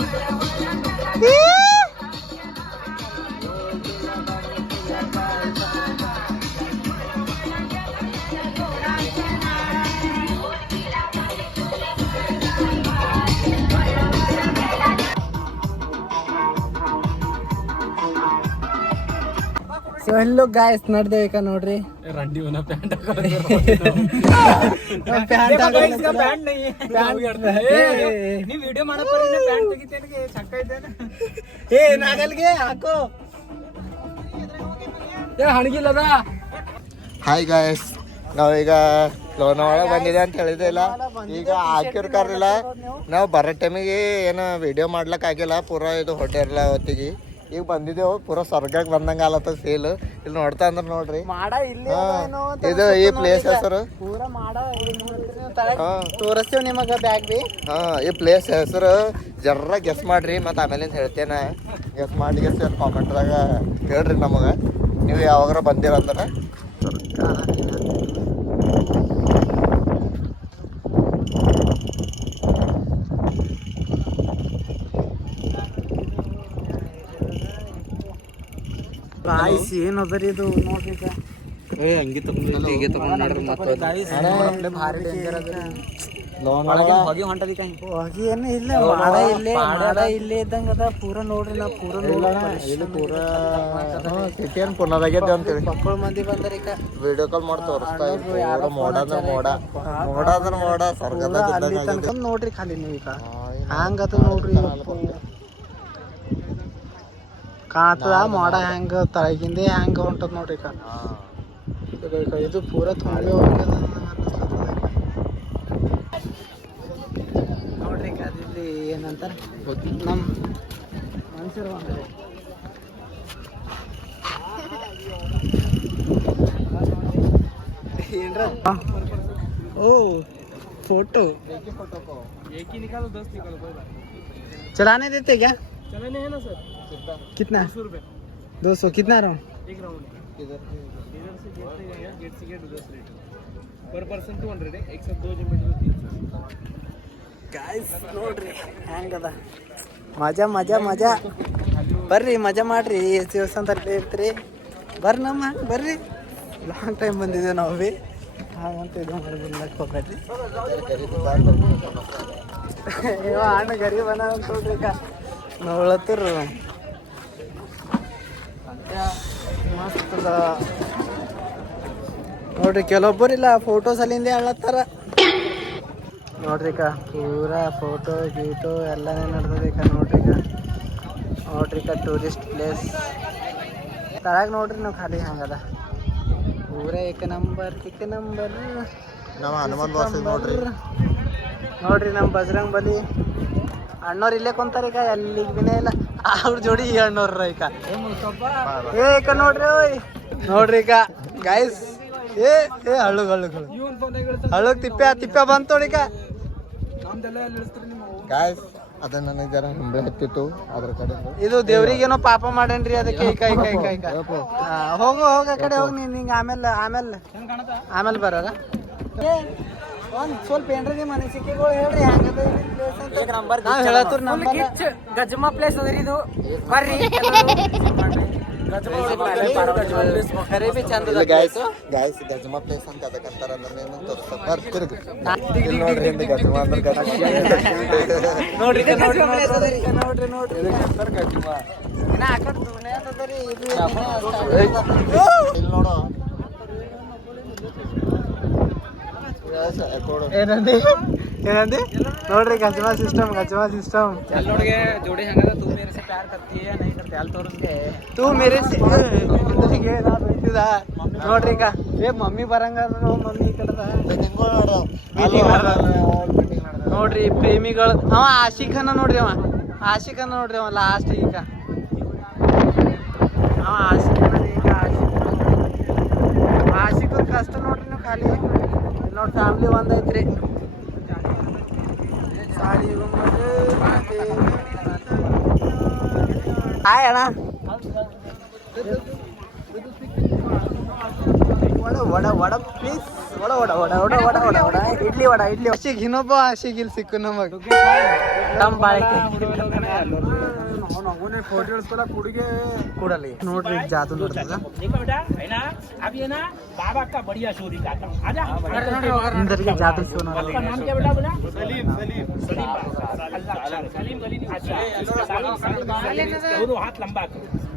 So pant ಗಾಯಸ್ ಚಕ್ಕ ನೋಡ್ರಿ. ಏ ನಾಗಲ್ಗೆ ಹಾಕೋ. ಏ ಹಣಗಿಲ್ಲದ? ಹಾಯ್ ಗಾಯಸ್ ನಾವೀಗ ಲೋನಾವಳ ಬಂದಿದೆ ಅಂತ ಹೇಳಿದೆ ಇಲ್ಲ. ಈಗ ಹಾಕಿರ್ಕಾರಿಲ್ಲ ನಾವು ಬರೋ ಟೈಮಿಗೆ ಏನು ವಿಡಿಯೋ ಮಾಡ್ಲಕ್ ಆಗಿಲ್ಲ. ಪೂರಾ ಇದು ಹೊಟ್ಟೆರ್ಲ ಹೊತ್ತಿಗೆ. ಈಗ ಬಂದಿದ್ದೇವು ಪೂರಾ ಸ್ವರ್ಗಕ್ಕೆ ಬಂದಂಗ ಆಲತ್ತ ಸೇಲ್ ಇಲ್ಲಿ ನೋಡ್ತಾ ಅಂದ್ರೆ ನೋಡ್ರಿ. ಮಾಡ ಇಲ್ಲಿ ಇದು ಈ ಪ್ಲೇಸ್ ಹೆಸರು. ಪೂರ ಮಾಡ ಹಾ. ತೋರಿಸ್ತೇವ್ ನಿಮಗ ಬ್ಯಾಗ್ ಬಿ. ಹಾ ಈ ಪ್ಲೇಸ್ ಹೆಸರು ಜರ್ರ ಗೆಸ್ ಮಾಡ್ರಿ ಮತ್ತೆ ಆಮೇಲೆ ಹೇಳ್ತೇನೆ. ಗೆಸ್ ಮಾಡಿ ಗೆಸ್ ಕಾಮೆಂಟ್ದಾಗ ಹೇಳ್ರಿ ನಮಗೆ. ನೀವು ಯಾವಾಗಾರ ಬಂದಿರಂದ್ರೆ ಗಾಯ್ಸ್ ಏನದರಿ ಇದು? ನೋಡ್ರಿ ಈಗ. ಹಂಗೆ ತಗೊಂಡು ಹೀಗೆ ತಗೊಂಡು ನೋಡ್ರಿ ಮತ್ತೆ ಭಾರಿ ಡೇಂಜರ್ ಅದ ಹೊಗೆ ಹೊಂಟದಿ ಕೈ ಹೋಗಿ ಏನು ಇಲ್ಲ ಮಾಡ ಇಲ್ಲೇ ಮಾಡ ಇಲ್ಲೇ ಇದ್ದಂಗ ಅದ ಪೂರ ನೋಡ್ರಿ ನಾ ಪೂರ ಇಲ್ಲಿ ಪೂರ ಸಿಟಿ ಏನು ಪುನರಾಗೈತೆ ಅಂತೇಳಿ. ಮಕ್ಕಳು ಮಂದಿ ಬಂದರ ಈಗ. ವಿಡಿಯೋ ಕಾಲ್ ಮಾಡಿ ತೋರಿಸ್ತಾ ಇದ್ರು. ಪೂರ ಮೋಡ ಅಂದ್ರೆ ಮೋಡ. ಮೋಡ ಅಂದ್ರೆ ಮೋಡ. ಸ್ವರ್ಗದ ಅಲ್ಲಿ ತನಕ ನೋಡ್ರಿ ಖಾಲಿ ನೀವು ಈಗ. ಹ್ಯಾಂಗದ ನೋಡ್ರಿ ಕಾಣ್ತದ ಮೋಡ ಹೆಂಗ ತಳಗಿಂದೆ ಹೆಂಗ ಹೊಂಟದ ನೋಡ್ರಿ ಈಗ ಈಗ ಈಗ ಇದು ಪೂರ ತುಂಬಿ ಹೋಗ್ಯದ ನೋಡ್ರಿ ಈಗ ಅದಿಲ್ಲಿ ಏನಂತಾರ ನಮ್ ಮನುಷ್ಯರು ಬಂದ್ರಿ ಏನ್ರ ಓ फोटो एक ही निकालो दस निकालो कोई बात चलाने देते क्या चलाने है ना सर कितना सौ रुपये दो सौ कितना रहा एक राउंड है इधर से गेट तक आएगा गेट से गेट दस रेट पर पर्सन टू हंड्रेड है एक साथ दो जन बैठे तीन सौ ಗಾಯ್ಸ್ ನೋಡ್ರಿ ಹೆಂಗದ ಮಜಾ ಮಜಾ ಮಜಾ ಬರ್ರಿ ಮಜಾ ಮಾಡ್ರಿ ಎಷ್ಟು ದಿವಸ ಅಂತ ಅಲ್ಲೇ ಇರ್ತೀರಿ ಬರ್ರಿ ನಮ್ಮ ಬರ್ರಿ ಲಾಂಗ್ ಟೈಮ್ ಬಂದಿದ್ದೇವೆ ನಾವು ಭೀ ಹಾಗಂತ ಇದು ಮಾಡ್ಬಿಡ್ಲಕ್ಕೆ ಹೋಗ್ಬೇಡ್ರಿ ಇವ ಅಣ್ಣ ಗರಿ ಬನ ಅಂತ ನೋಡ್ರಿ ಈಗ ನೋಡ್ಲತ್ತಿರ ಮಸ್ತ್ ಅದ. ನೋಡ್ರಿ ಕೆಲವೊಬ್ಬರಿಲ್ಲ ಫೋಟೋಸ್ ಅಲ್ಲಿಂದ ಹೇಳತ್ತಾರ ನೋಡ್ರಿ ಅಕ್ಕ ಪೂರಾ ಫೋಟೋ ಗೀಟೋ ಎಲ್ಲನೇ ನಡ್ದದ ಈಗ ನೋಡ್ರಿ ಕಾ ನೋಡ್ರಿ ಅಕ್ಕ ಟೂರಿಸ್ಟ್ ಪ್ಲೇಸ್ ತರಾಗ ನೋಡ್ರಿ ನಾವು ಖಾಲಿ ಹಂಗದ. ಪೂರ ಏಕ ನಂಬರ್ ಏಕ ನಂಬರ್ ನಮ್ಮ ಹನುಮಾನ್ ಬಾಸ್ ನೋಡ್ರಿ. ನೋಡ್ರಿ ನಮ್ಮ ಬಜರಂಗ್ ಬಲಿ. ಅಣ್ಣವ್ರು ಇಲ್ಲೇ ಕುಂತಾರ ಈಗ ಎಲ್ಲಿಗೆ ಬಿನೇ ಇಲ್ಲ. ಅವ್ರ ಜೋಡಿ ಈ ಅಣ್ಣವ್ರ ಈಗ. ಏ ಈಗ ನೋಡ್ರಿ ಓಯ್. ನೋಡ್ರಿ ಈಗ. ಗಾಯ್ಸ್ ಏ ಏ ಹಳ್ಳುಗ್ ಹಳ್ಳು ಹಳ್ಳುಗ್ ತಿಪ್ಪೆ ತಿಪ್ಪೆ ಬಂತು ಈಗ. ನಿಮ್ಮ ಗಾಯ್ಸ್ ಅದ ನನಗೆ ಜರ ಹಿಂಬೆ ಹತ್ತಿತ್ತು ಅದ್ರ ಕಡೆ ಇದು ದೇವ್ರಿಗೇನೋ ಪಾಪ ಮಾಡೇನ್ರಿ ಅದಕ್ಕೆ ಈಕ ಕೈ ಕೈ ಕೈ ಕೈ ಹಾ, ಹೋಗು ಹೋಗ ಆ ಕಡೆ ಹೋಗಿ ನೀನ್ ಹಿಂಗ ಆಮೇಲೆ ಆಮೇಲೆ ಆಮೇಲೆ ಬರೋದ? ಒಂದ್ ಸ್ವಲ್ಪ ಏನ್ರಿ ಮನೆ ಸಿಕ್ಕಿಗಳು ಹೇಳ್ರಿ ಅಂತ ನಾವ್ ಹೇಳತ್ತೂರ್ ನಂಬರ್ ಗಜಮಾ ಪ್ಲೇಸ್ ಅದ್ರಿ ಇದು. ಬರ್ರಿ. ಖರೆ ಬಿ ಚಂದ ಗಾಯ್ಸ್ ಗಾಯ್ಸ್ ಗಜಮ ಪ್ಲೇಸ್ ಅಂತ ತೋರಿಸ್ತಾ ಬರ್ ತಿರ್ಗಿ. ಇಲ್ಲಿ ನೋಡ್ರಿ ಹಿಂದೆ ಗಜಮ ಅಂದ್ರೆ ಗಜಮ ನೋಡ್ರಿ ನೋಡ್ರಿ ಇನ್ನ ಆ ಕಡೆ ಇದು. ಇಲ್ಲಿ ನೋಡು. ಕೊಡು ಏನಂದಿ? ನೋಡ್ರಿ ಗಜ್ಮಾ ಸಿಸ್ಟಮ್ ಗಜ್ಮಾ ಸಿಸ್ಟಮ್. ಜೋಡಿ ಹಂಗದ ತೂ ತೂ ನೋಡ್ರಿ ಈಗ. ಏ ಮಮ್ಮಿ ಬರಂಗ ಮಮ್ಮಿ ನೋಡ್ರಿ ಪ್ರೇಮಿಗಳು. ಅವ ಆಶಿಕನ ನೋಡ್ರಿ ಅವ. ಆಶಿಕನ ನೋಡ್ರಿ ಅವ ಲಾಸ್ಟ್ ಈಗ. ಅವ ಆಶಿಖನ ಈಗ ಆಶಿಖ ಕಷ್ಟ ನೋಡ್ರಿ ನೀವು ಖಾಲಿ ನೋಡಿ ಫ್ಯಾಮ್ಲಿ ಒಂದೈತ್ರಿ साडी रूम काय आहे ना वडा वडा वडा प्लीज वडा वडा वडा वडा वडा वडा वडा इडली वडा इडली अशी घेणं पण अशी घेईल शिकून मग दम पाळायचे ಕೂಡಲಿ ನೋಡ್ರಿ ಜಾದು ನೋಡ್ತದ ಇಂದರಿಗೆ ಜಾದು ಶೋ ನೋಡಲಿ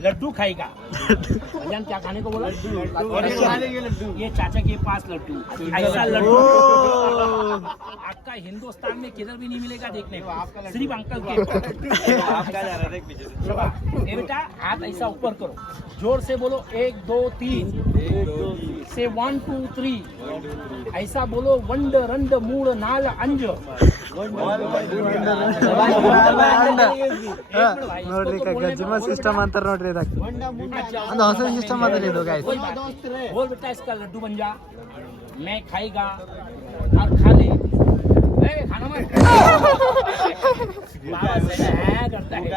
लड्डू खाएगा भजन क्या खाने को बोला और ये चाचा के पास लड्डू ऐसा लड्डू आपका हिंदुस्तान में किधर भी नहीं मिलेगा देखने को सिर्फ अंकल के ये बेटा हाथ ऐसा ऊपर करो जोर से बोलो एक दो तीन से वन टू थ्री ऐसा बोलो वंड रंड मूड नाल अंज ಹಾ, ನೋಡ್ರಿ ಈಗ ಗಜ್ಜಿಮ ಸಿಸ್ಟಮ್ ಅಂತಾರ ನೋಡ್ರಿ करे रख अंदर हॉस्टल सिस्टम मत ले दो गाइस बोल बेटा इसका लड्डू बन जा। मैं खाएगा और खा ले। खाना मत करता है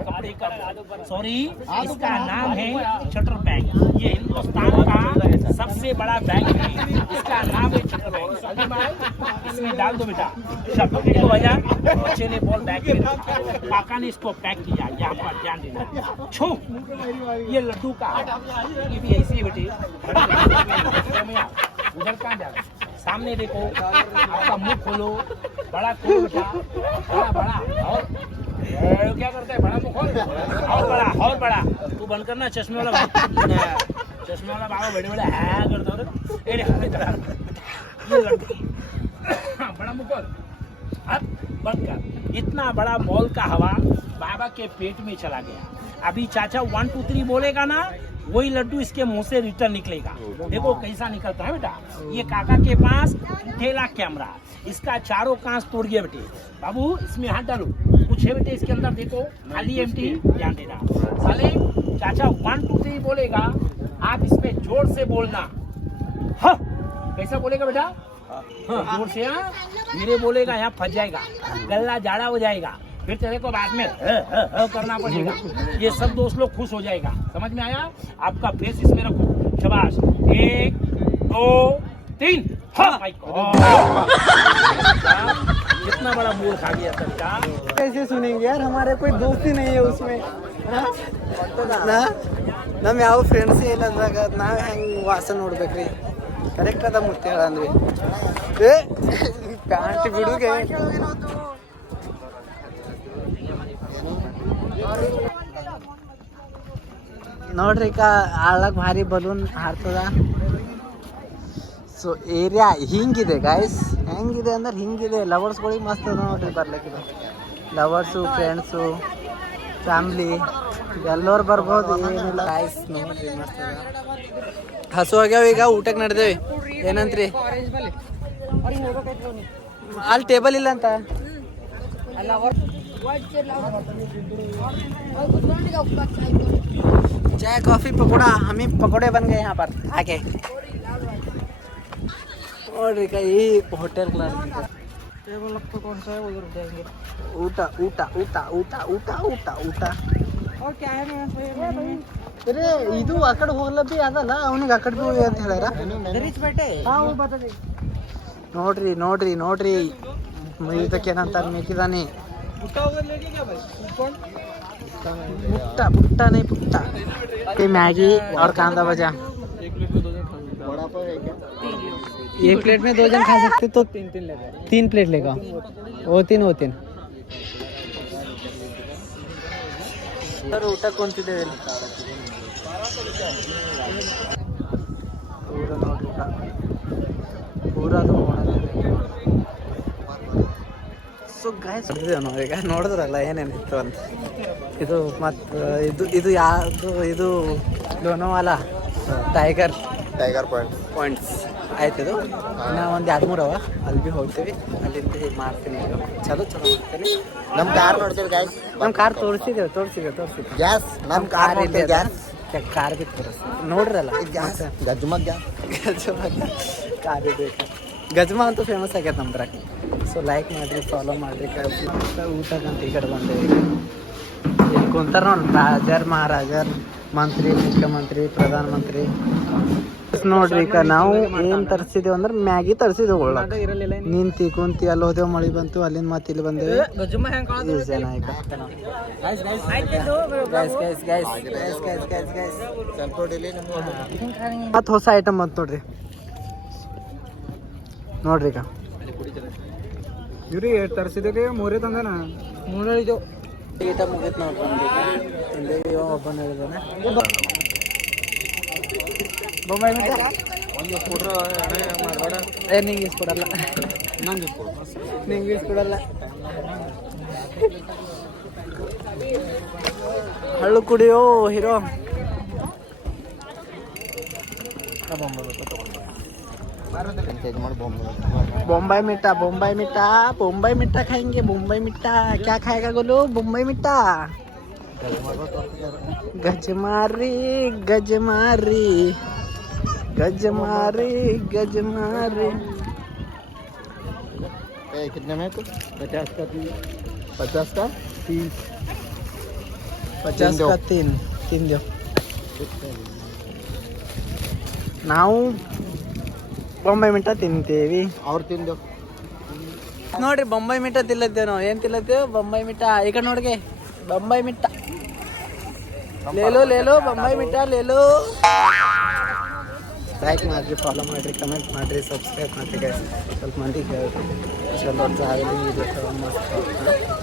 कपड़े का? सॉरी इसका नाम है शटर बैंक ये हिंदुस्तान का सबसे बड़ा बैंक है। इसका नाम है इसमें डाल दो बेटा। शटर को भैया, बच्चे ने बॉल रखा। काका ने इसको पैक किया यहाँ पर ध्यान देना छू। ये लड्डू का ये भी ऐसे बेटे। उधर कहाँ जा सामने देखो, आपका मुँह खोलो। बड़ा बड़ा बड़ा, और? क्या करता है? बड़ा मुँह खोल। और बड़ा और बड़ा। तू बंद करना, चश्मे वाला चश्मे वाला बाबा बड़े बड़े है करता हो। बड़ा अब बंद कर। इतना बड़ा बॉल का हवा बाबा के पेट में चला गया। अभी चाचा वन टू थ्री बोलेगा ना वही लड्डू इसके मुँह से रिटर्न निकलेगा। देखो कैसा निकलता है बेटा। ये काका के पास ठेला कैमरा इसका चारों कांच तोड़ गया बेटे। बाबू इसमें हाथ डालो। कुछ है बेटे इसके अंदर देखो। खाली एम्प्टी ध्यान देना। साले चाचा वन टू थ्री बोलेगा। आप इसमें ज़ोर से बोलना। हाँ। कैसा बोलेगा बेटा हाँ, जोर से हाँ मेरे बोलेगा यहाँ फंस जाएगा गला जाड़ा हो जाएगा फिर तेरे को बाद में ह, ह, ह करना पड़ेगा ये सब दोस्त लोग खुश हो जाएगा समझ में आया आपका फेस इसमें रखो शबाश एक दो तीन हाँ भाई कितना बड़ा मूड खा गया सबका कैसे सुनेंगे यार हमारे कोई दोस्त ही नहीं है उसमें हाँ? ನಾ ನಮ್ಮ ಯಾವ ಫ್ರೆಂಡ್ಸ್ ಇಲ್ಲ ಅಂದಾಗ ನಾವು ಹೆಂಗೆ ವಾಸ ನೋಡ್ಬೇಕ್ರಿ ಕರೆಕ್ಟ್ ಅದ ಅಂದ್ವಿ ಏ ಪ್ಯಾಂಟ್ ಬಿಡುಗೆ. ನೋಡ್ರಿ ಈಗ ಆಳಕ್ ಭಾರಿ ಬಲೂನ್ ಹಾರ್ತದ. ಸೊ ಏರಿಯಾ ಹಿಂಗಿದೆ ಗಾಯ್ಸ್ ಹೆಂಗಿದೆ ಅಂದ್ರೆ ಹಿಂಗಿದೆ. ಲವರ್ಸ್ಗಳಿಗೆ ಮಸ್ತ್ ಅದ ನೋಡ್ರಿ ಬರ್ಲಿಕ್ಕೆ ಲವರ್ಸು ಫ್ರೆಂಡ್ಸು ಫ್ಯಾಮ್ಲಿ ಎಲ್ಲರೂ ಬರ್ಬೋದು. ಏನಿಲ್ಲ ಗಾಯ್ಸ್ ನೋಡ್ರಿ, ಮಸ್ತ್ ಹಸು ಆಗ್ಯಾವ ಈಗ ಊಟಕ್ಕೆ ನಡೆದೇವಿ ಏನಂತ್ರಿ ಅಲ್ಲಿ ಟೇಬಲ್ ಇಲ್ಲ ಅಂತ चाय कॉफी पकौड़ा हम ही पकौड़े बन गए यहाँ पर आके और देखा ये होटल क्लास टेबल तो कौन सा है उधर जाएंगे ऊटा ऊटा ऊटा ऊटा ऊटा ऊटा ऊटा और क्या है ಅರೆ ಇದು ಆ ಕಡೆ ಹೋಗ್ಲಬ್ಬಿ ಅದಲ್ಲ ಅವನಿಗೆ ಆ ಕಡೆ ಬಿ ಹೋಗಿ ಅಂತ ಹೇಳ್ಯಾರ ನೋಡ್ರಿ ನೋಡ್ರಿ ನೋಡ್ರಿ ಇದಕ್ಕೆ ಏನಂತಾರೆ ಮೇಕಿದಾನೆ ಪುಟ್ಟ ಪುಟ್ಟನೇ ಪುಟ್ಟ ये मैगी और कांदा भजा एक प्लेट में दो जन खा सकते तो तीन तीन लेगा तीन प्लेट लेगा वो तीन वो तीन ಸರ್ ಊಟ ಕೊಂತಿದ್ದೇವೆ ನೋಡ್ರಿ ಊರದು ಅದು ಸೊ ಗಾಯ್ಸ್ ಈಗ ನೋಡಿದ್ರಲ್ಲ ಏನೇನಿತ್ತು ಅಂತ. ಇದು ಮತ್ತು ಇದು ಇದು ಯಾವುದು ಇದು Lonavala tiger tiger point points ಆಯ್ತದು ನಾ ಒಂದು ಎರಡು ಮೂರು ಅವ. ಅಲ್ಲಿ ಭೀ ಹೋಗ್ತೀವಿ. ಅಲ್ಲಿಂದ ಹೀಗೆ ಮಾಡ್ತೀನಿ ಚಲೋ ಚಲೋ ಮಾಡ್ತೀನಿ. ನಮ್ಮ ಕಾರ್ ನೋಡ್ತೀವಿ ಗಾಯ್ಸ್ ನಮ್ಮ ಕಾರ್ ತೋರಿಸಿದ್ದೇವೆ ತೋರಿಸಿದ್ದೇವೆ ತೋರಿಸಿದ್ದೇವೆ. ಗ್ಯಾಸ್ ನಮ್ಮ ಕಾರ್ ಇಲ್ಲಿ ಗ್ಯಾಸ್ ಕಾರ್ ಬಿ ತೋರಿಸಿ ನೋಡ್ರಲ್ಲ ಗ್ಯಾಸ್. ಗಜ್ಮಗ್. ಗ್ಯಾಸ್ ಗಜಮ ಕಾರ್ ಬೇಕು. ಗಜಮ ಅಂತೂ ಫೇಮಸ್ ಆಗ್ಯದ ನಮ್ದ್ರಾಗ ಸೊ ಲೈಕ್ ಮಾಡಿರಿ ಫಾಲೋ ಮಾಡಿರಿ ಊಟಕ್ಕಂತ ಈ ಕಡೆ ಬಂದೇವಿ ಇಲ್ಲಿ ಕುಂತಾರ ನೋಡಿ ರಾಜರ್ ಮಹಾರಾಜರ್ ಮಂತ್ರಿ ಮುಖ್ಯಮಂತ್ರಿ ಪ್ರಧಾನ ಗೈಸ್ ನೋಡ್ರಿ ಈಗ ನಾವು ಏನು ತರಿಸಿದೇವು ಅಂದ್ರೆ ಮ್ಯಾಗಿ ತರಿಸಿದೇವು ಒಳಗೆ. ನಿಂತಿ ಕುಂತಿ ಅಲ್ಲಿ ಹೋದೆವು ಮಳೆ ಬಂತು ಅಲ್ಲಿಂದ ಮತ್ತೆ ಇಲ್ಲಿ ಬಂದೇವು. ಇಷ್ಟು ಮತ್ತೆ ಹೊಸ ಐಟಮ್ ಬಂತು ನೋಡ್ರಿ. ನೋಡ್ರಿ ಈಗ. ಇವ್ರಿ ಎಷ್ಟು ಮೂರೇ ತಂದನ? ಮೂರೇ ಐಟಮ್ ಮುಗಿತು ನಾವು ಒಬ್ಬನ ಹೇಳಿದಾನೆ ಒಬ್ಬನ ಹೇಳಿದಾನೆ ಬೊಂಬಾಯಿ ಮಿಠ ಏ ನಿಂಗೆ ಇಸ್ಕೊಡಲ್ಲ ನಂಗೆ ನಿಂಗೆ ಇಸ್ಕೊಡಲ್ಲ ಹಳ್ಳು ಕುಡಿಯೋ ಹೀರೋ ಚೇಂಜ್ ಮಾಡಿ ಬೊಂಬ್ बॉम्बाई मिठा बॉम्बाई मिठा बॉम्बाई मिठा खाएंगे बॉम्बाई मिठा क्या खाएगा गोलू बॉम्बाई मिठा गजमारी गजमारी गजमारी गजमारी ए कितने में तो पचास का तीन पचास का तीस पचास दो। का तीन तीन दो ನಾವು ಬೊಂಬಾಯಿ ಮಿಠ ತಿಂತೀವಿ और तीन दो ನೋಡ್ರಿ ಬೊಂಬೈ ಮಿಠ ತಿಲ್ಲತ್ತೇವ್ ನಾವು ಏನ್ ತಿಲ್ಲತ್ತೇವ್ ಬೊಂಬೈ ಮಿಠ ಈಗ ನೋಡ್ಗೆ ಬೊಂಬೈ ಮಿಠ ले लो ले लो बम्बई मिठा ले लो। लाइक मारी फॉलो मारी कमेंट मारी सब्सक्राइब मारी गाइस कल मंडी के चलो ट्रैवलिंग ये देखो मस्त